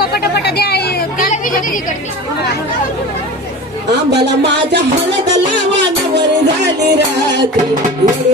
बाबा पटापट द्या आम्हाला माझ्या हलत लावा झाली रात्री.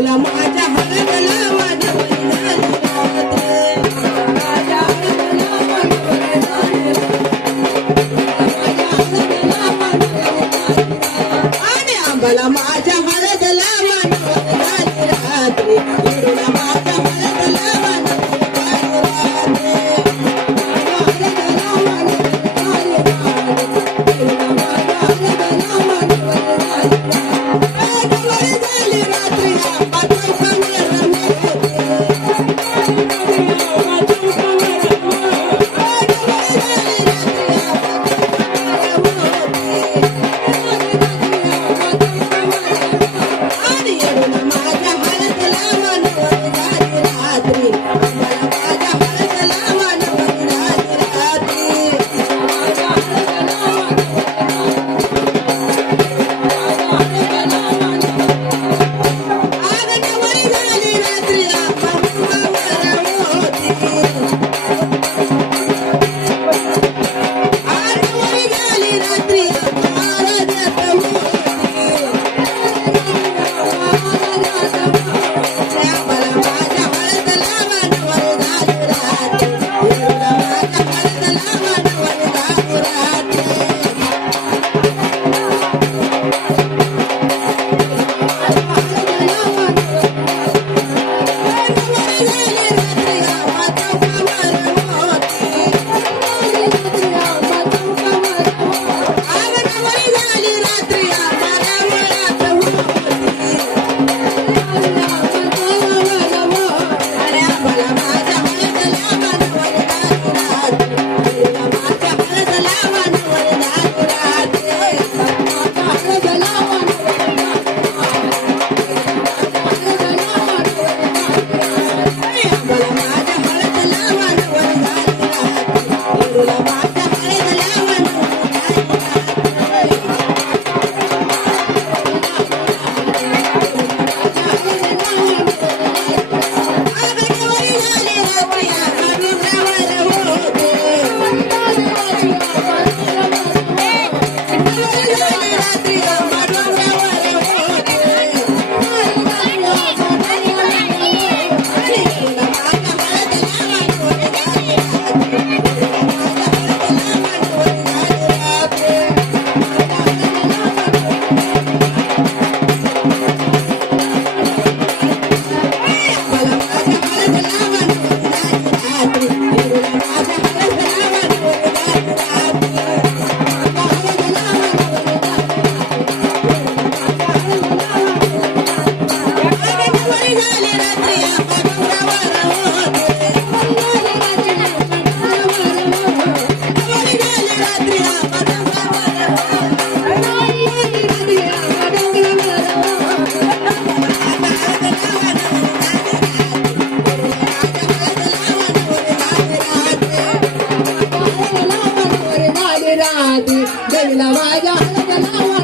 नाती देवीला माझ्या हळद लावा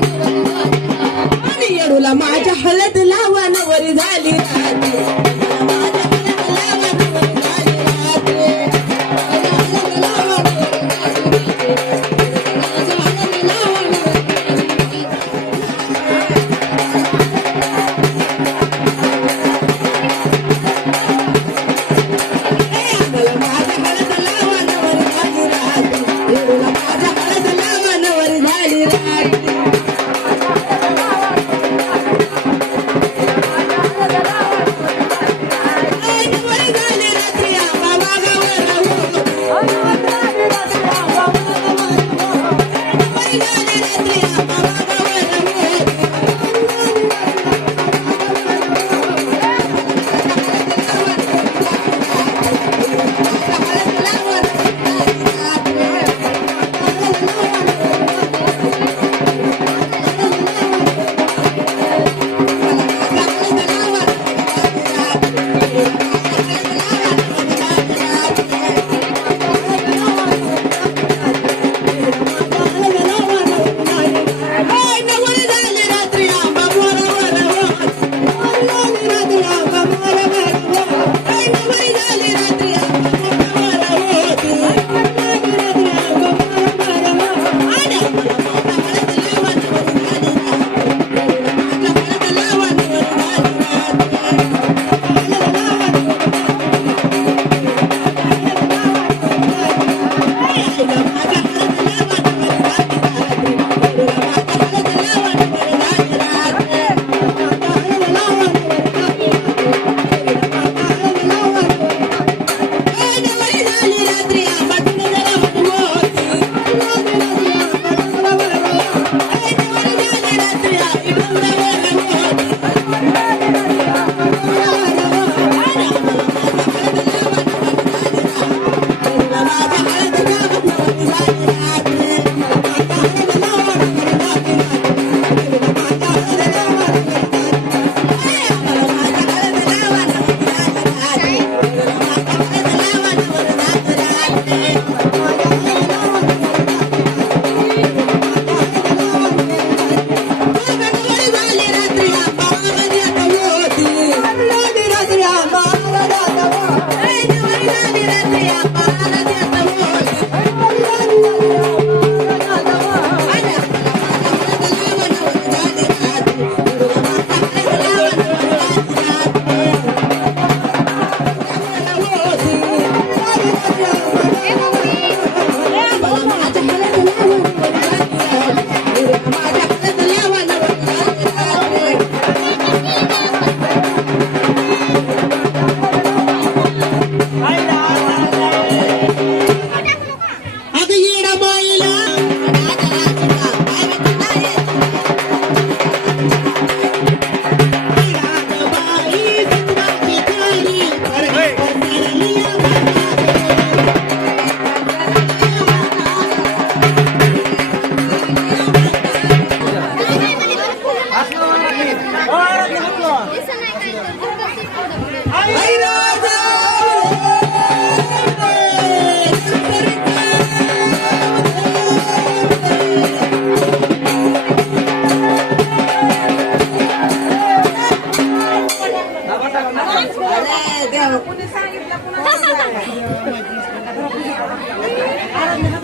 आणि येडूला माझ्या हळद लावा नवरी झाली Thank you. अरे देवा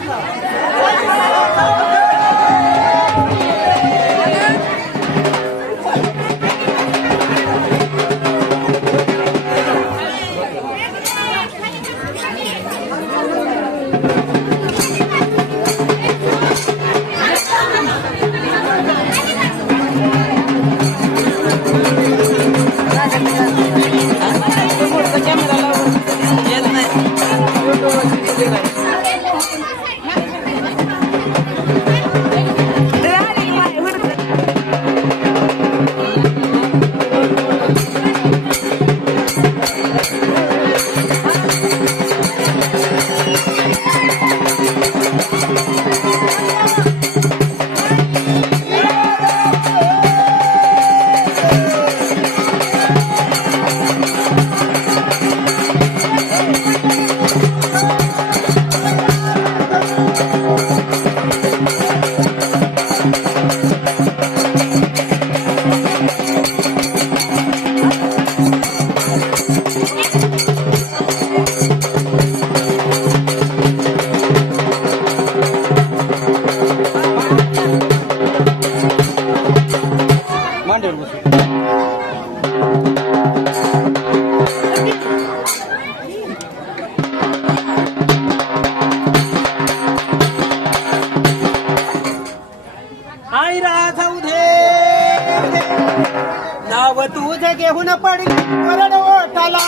नाव तुझं घेऊन पडली कोरड ओठाला.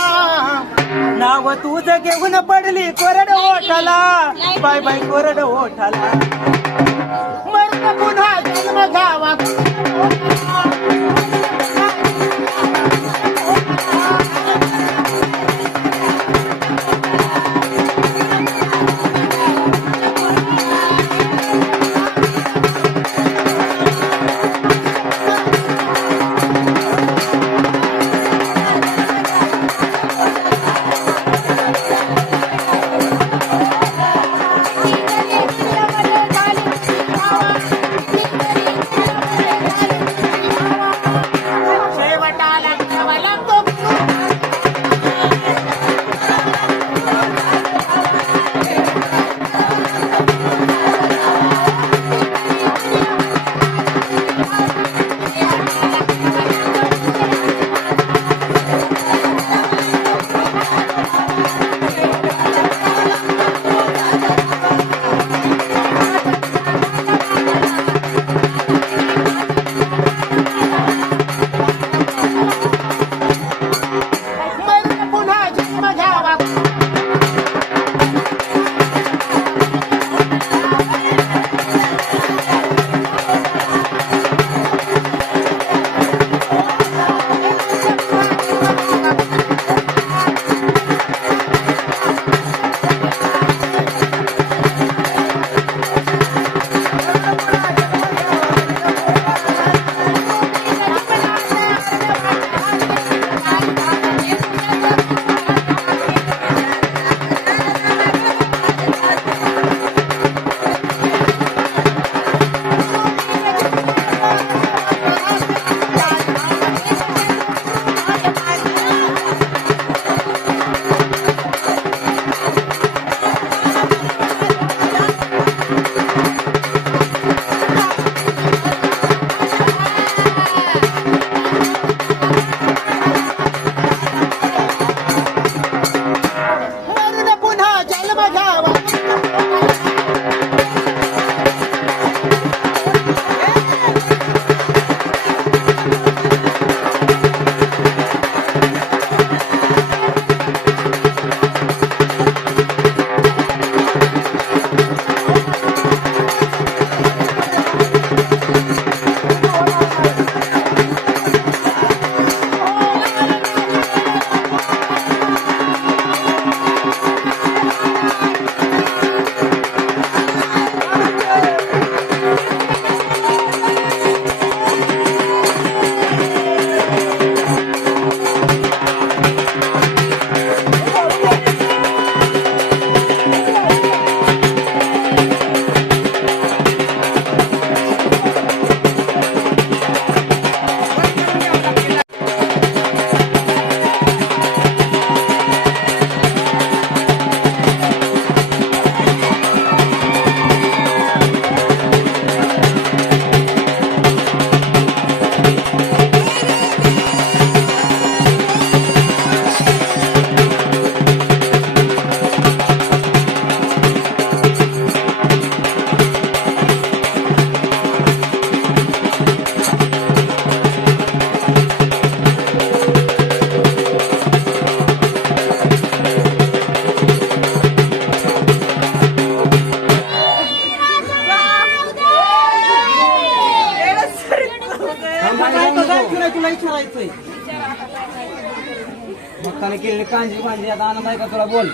नाव तुझं घेऊन पडली कोरड ओठाला. बाय बाय कोरड ओठाला. बोल.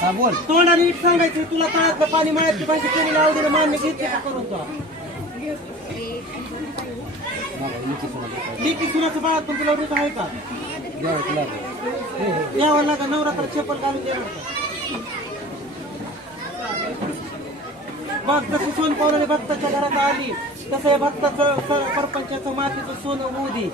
हा बोल. तोंडाने नीट सांगायचं तुला तळातलं पाणी मळ्यातली भाजी केलेली आवडीनं मान्य घेते का करून तुला? लेकी सुनाचं बाळात पण तुला रोज आहे का? जेव्हा यावं लागा नवरात्र चप्पल घालून देणार का? बघ तसं सोन पावलाने भक्ताच्या घरात आली तसं या भक्ताचं स- सरपंचाचं मातीचं सोनं होऊ दे.